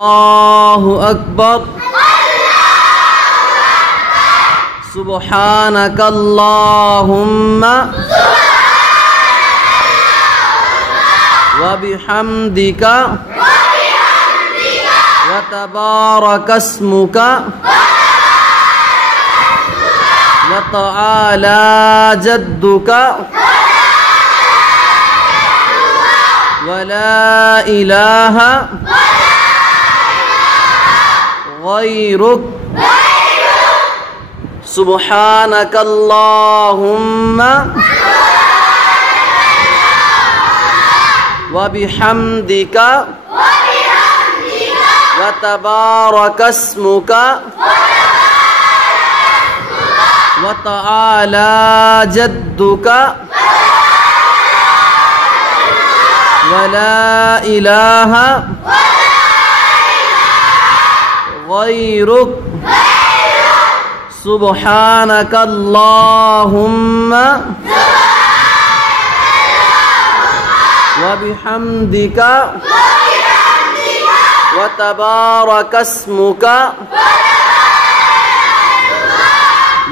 अल्लाहु अकबर। सुब्हानकल्लाहुम्मा व बिहम्दिका व तबारकस्मुका व तआला जद्दुका व ला इलाहा गैरुक। सुब्हानकल्लाहुम्मा व बिहम्दिका व तबारकस्मुका व तआला जद्दुका व ला इलाहा गैरुक। सुब्हानकल्लाहुम्मा व बिहम्दिका व तबारकस्मुका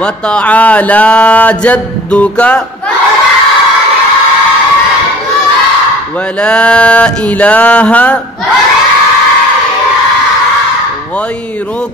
व तआला जद्दुका व ला इलाहा गैरुक।